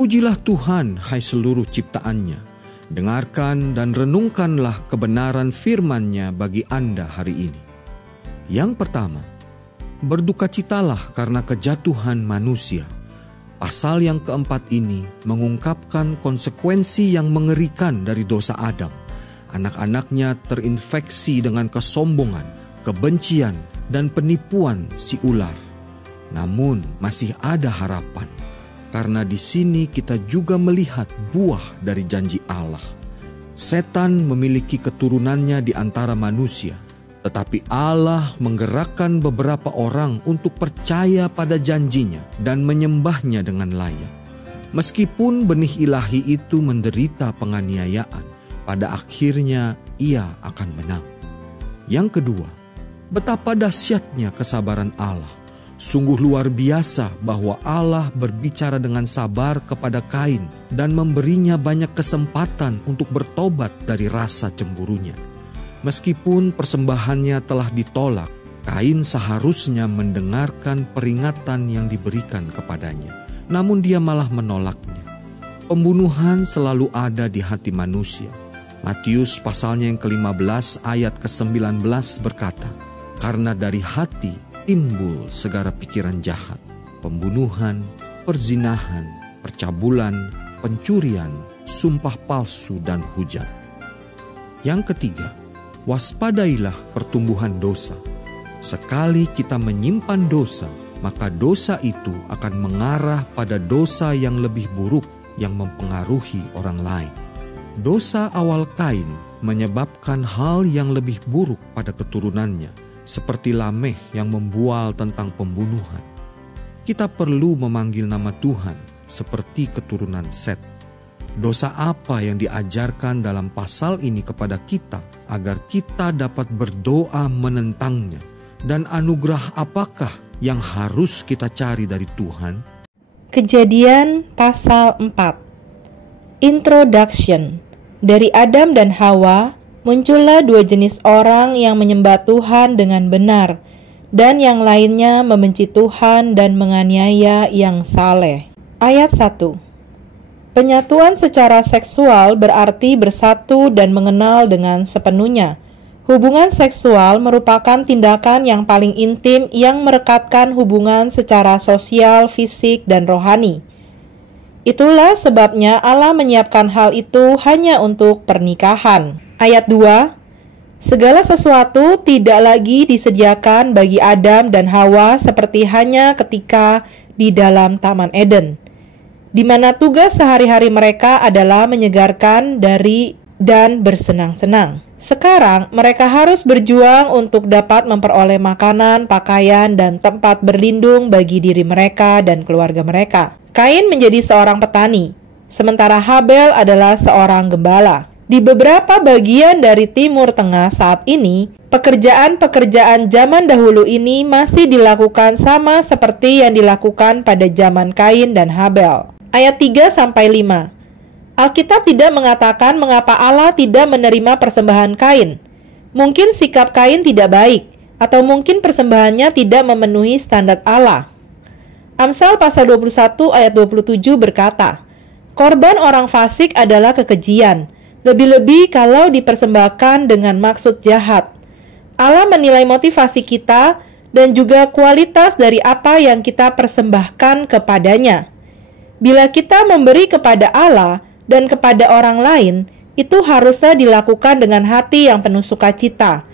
Pujilah Tuhan, hai seluruh ciptaannya. Dengarkan dan renungkanlah kebenaran firman-Nya bagi Anda hari ini. Yang pertama, berdukacitalah karena kejatuhan manusia. Pasal yang keempat ini mengungkapkan konsekuensi yang mengerikan dari dosa Adam. Anak-anaknya terinfeksi dengan kesombongan, kebencian, dan penipuan si ular. Namun masih ada harapan, karena di sini kita juga melihat buah dari janji Allah. Setan memiliki keturunannya di antara manusia, tetapi Allah menggerakkan beberapa orang untuk percaya pada janjinya dan menyembahnya dengan layak. Meskipun benih ilahi itu menderita penganiayaan, pada akhirnya ia akan menang. Yang kedua, betapa dahsyatnya kesabaran Allah. Sungguh luar biasa bahwa Allah berbicara dengan sabar kepada Kain dan memberinya banyak kesempatan untuk bertobat dari rasa cemburunya. Meskipun persembahannya telah ditolak, Kain seharusnya mendengarkan peringatan yang diberikan kepadanya. Namun dia malah menolaknya. Pembunuhan selalu ada di hati manusia. Matius pasalnya yang ke-15 ayat ke-19 berkata, "Karena dari hati timbul segala pikiran jahat, pembunuhan, perzinahan, percabulan, pencurian, sumpah palsu, dan hujat." Yang ketiga, waspadailah pertumbuhan dosa. Sekali kita menyimpan dosa, maka dosa itu akan mengarah pada dosa yang lebih buruk yang mempengaruhi orang lain. Dosa awal Kain menyebabkan hal yang lebih buruk pada keturunannya, seperti Lameh yang membual tentang pembunuhan. Kita perlu memanggil nama Tuhan seperti keturunan Set. Dosa apa yang diajarkan dalam pasal ini kepada kita agar kita dapat berdoa menentangnya? Dan anugerah apakah yang harus kita cari dari Tuhan? Kejadian pasal 4. Introduction. Dari Adam dan Hawa muncullah dua jenis orang yang menyembah Tuhan dengan benar, dan yang lainnya membenci Tuhan dan menganiaya yang saleh. Ayat 1. Penyatuan secara seksual berarti bersatu dan mengenal dengan sepenuhnya. Hubungan seksual merupakan tindakan yang paling intim yang merekatkan hubungan secara sosial, fisik, dan rohani. Itulah sebabnya Allah menyiapkan hal itu hanya untuk pernikahan. Ayat 2. Segala sesuatu tidak lagi disediakan bagi Adam dan Hawa seperti hanya ketika di dalam Taman Eden, di mana tugas sehari-hari mereka adalah menyegarkan dari dan bersenang-senang. Sekarang mereka harus berjuang untuk dapat memperoleh makanan, pakaian, dan tempat berlindung bagi diri mereka dan keluarga mereka. Kain menjadi seorang petani, sementara Habel adalah seorang gembala. Di beberapa bagian dari Timur Tengah saat ini, pekerjaan-pekerjaan zaman dahulu ini masih dilakukan sama seperti yang dilakukan pada zaman Kain dan Habel. Ayat 3-5. Alkitab tidak mengatakan mengapa Allah tidak menerima persembahan Kain. Mungkin sikap Kain tidak baik, atau mungkin persembahannya tidak memenuhi standar Allah. Amsal pasal 21 ayat 27 berkata, "Korban orang fasik adalah kekejian, lebih-lebih kalau dipersembahkan dengan maksud jahat." Allah menilai motivasi kita dan juga kualitas dari apa yang kita persembahkan kepadanya. Bila kita memberi kepada Allah dan kepada orang lain, itu harusnya dilakukan dengan hati yang penuh sukacita.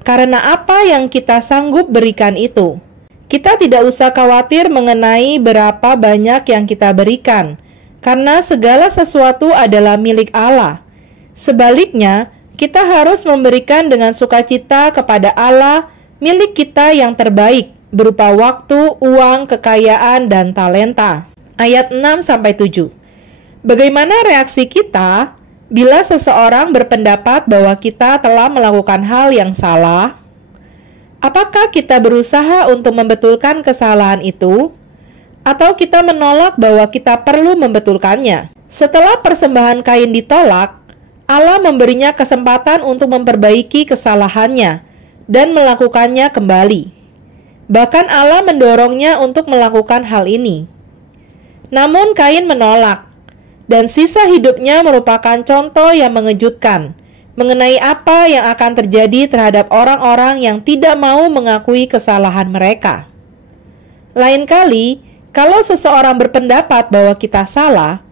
Karena apa yang kita sanggup berikan itu, kita tidak usah khawatir mengenai berapa banyak yang kita berikan, karena segala sesuatu adalah milik Allah. Sebaliknya, kita harus memberikan dengan sukacita kepada Allah milik kita yang terbaik, berupa waktu, uang, kekayaan, dan talenta. Ayat 6-7. Bagaimana reaksi kita bila seseorang berpendapat bahwa kita telah melakukan hal yang salah? Apakah kita berusaha untuk membetulkan kesalahan itu? Atau kita menolak bahwa kita perlu membetulkannya? Setelah persembahan Kain ditolak, Allah memberinya kesempatan untuk memperbaiki kesalahannya dan melakukannya kembali. Bahkan Allah mendorongnya untuk melakukan hal ini. Namun Kain menolak. dan sisa hidupnya merupakan contoh yang mengejutkan mengenai apa yang akan terjadi terhadap orang-orang yang tidak mau mengakui kesalahan mereka. Lain kali, kalau seseorang berpendapat bahwa kita salah,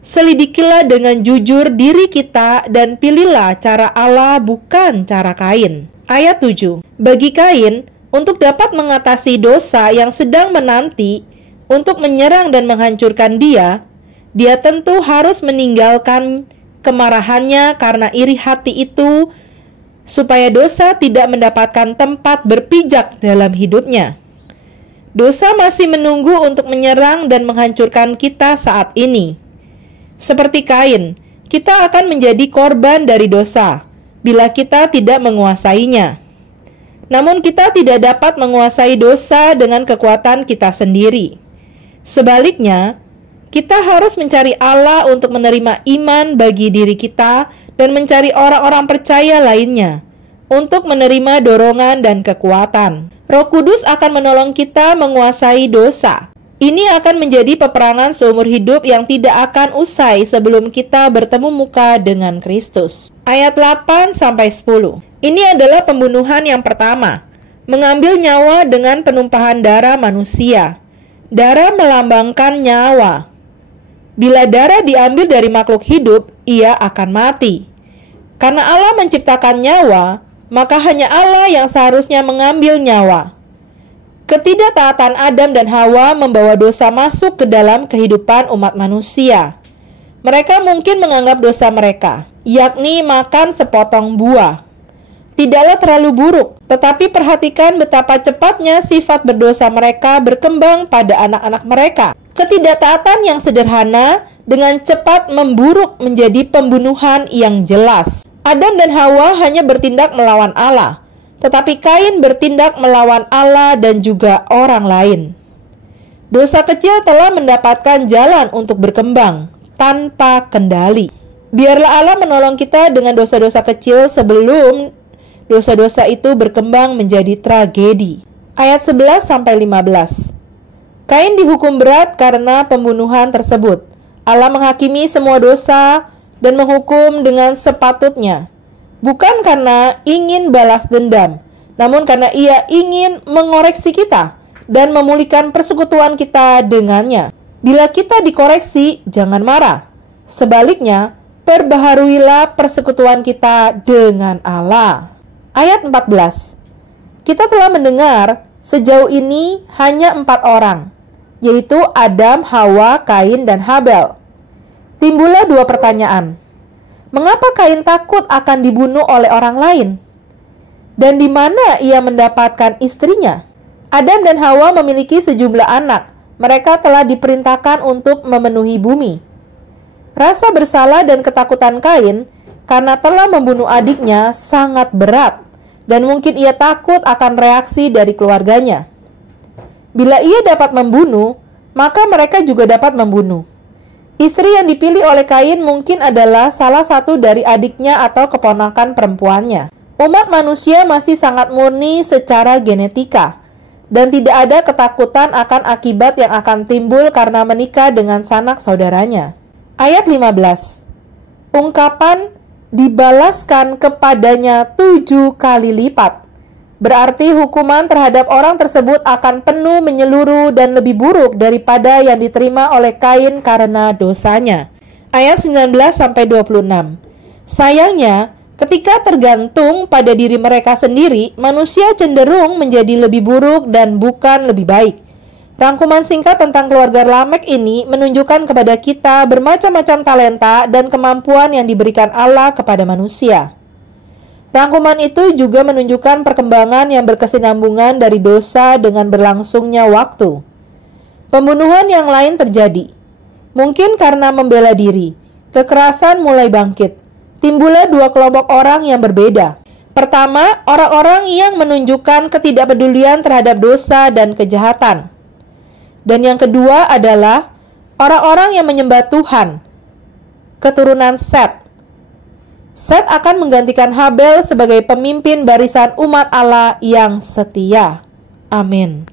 selidikilah dengan jujur diri kita dan pilihlah cara Allah bukan cara Kain. Ayat 7. Bagi Kain, untuk dapat mengatasi dosa yang sedang menanti untuk menyerang dan menghancurkan dia tentu harus meninggalkan kemarahannya karena iri hati itu, supaya dosa tidak mendapatkan tempat berpijak dalam hidupnya. Dosa masih menunggu untuk menyerang dan menghancurkan kita saat ini. Seperti Kain, kita akan menjadi korban dari dosa bila kita tidak menguasainya. Namun kita tidak dapat menguasai dosa dengan kekuatan kita sendiri. Sebaliknya, kita harus mencari Allah untuk menerima iman bagi diri kita dan mencari orang-orang percaya lainnya untuk menerima dorongan dan kekuatan. Roh Kudus akan menolong kita menguasai dosa. Ini akan menjadi peperangan seumur hidup yang tidak akan usai sebelum kita bertemu muka dengan Kristus. Ayat 8-10. Ini adalah pembunuhan yang pertama, mengambil nyawa dengan penumpahan darah manusia. Darah melambangkan nyawa. Bila darah diambil dari makhluk hidup, ia akan mati. Karena Allah menciptakan nyawa, maka hanya Allah yang seharusnya mengambil nyawa. Ketidaktaatan Adam dan Hawa membawa dosa masuk ke dalam kehidupan umat manusia. Mereka mungkin menganggap dosa mereka, yakni makan sepotong buah, tidaklah terlalu buruk, tetapi perhatikan betapa cepatnya sifat berdosa mereka berkembang pada anak-anak mereka. Ketidaktaatan yang sederhana dengan cepat memburuk menjadi pembunuhan yang jelas. Adam dan Hawa hanya bertindak melawan Allah, tetapi Kain bertindak melawan Allah dan juga orang lain. Dosa kecil telah mendapatkan jalan untuk berkembang tanpa kendali. Biarlah Allah menolong kita dengan dosa-dosa kecil sebelum dosa-dosa itu berkembang menjadi tragedi. Ayat 11-15. Kain dihukum berat karena pembunuhan tersebut. Allah menghakimi semua dosa dan menghukum dengan sepatutnya. Bukan karena ingin balas dendam, namun karena ia ingin mengoreksi kita dan memulihkan persekutuan kita dengannya. Bila kita dikoreksi, jangan marah. Sebaliknya, perbaharuilah persekutuan kita dengan Allah. Ayat 14. Kita telah mendengar sejauh ini hanya 4 orang, yaitu Adam, Hawa, Kain, dan Habel. Timbullah 2 pertanyaan. Mengapa Kain takut akan dibunuh oleh orang lain? Dan di mana ia mendapatkan istrinya? Adam dan Hawa memiliki sejumlah anak. Mereka telah diperintahkan untuk memenuhi bumi. Rasa bersalah dan ketakutan Kain karena telah membunuh adiknya sangat berat, dan mungkin ia takut akan reaksi dari keluarganya. Bila ia dapat membunuh, maka mereka juga dapat membunuh. Istri yang dipilih oleh Kain mungkin adalah salah satu dari adiknya atau keponakan perempuannya. Umat manusia masih sangat murni secara genetika, dan tidak ada ketakutan akan akibat yang akan timbul karena menikah dengan sanak saudaranya. Ayat 15. Ungkapan dibalaskan kepadanya 7 kali lipat. Berarti hukuman terhadap orang tersebut akan penuh menyeluruh dan lebih buruk daripada yang diterima oleh Kain karena dosanya. Ayat 19-26. Sayangnya, ketika tergantung pada diri mereka sendiri, manusia cenderung menjadi lebih buruk dan bukan lebih baik. Rangkuman singkat tentang keluarga Lamek ini menunjukkan kepada kita bermacam-macam talenta dan kemampuan yang diberikan Allah kepada manusia. Rangkuman itu juga menunjukkan perkembangan yang berkesinambungan dari dosa dengan berlangsungnya waktu. Pembunuhan yang lain terjadi. Mungkin karena membela diri, kekerasan mulai bangkit. Timbullah 2 kelompok orang yang berbeda. Pertama, orang-orang yang menunjukkan ketidakpedulian terhadap dosa dan kejahatan. Dan yang kedua adalah orang-orang yang menyembah Tuhan, keturunan Set. Set akan menggantikan Habel sebagai pemimpin barisan umat Allah yang setia. Amin.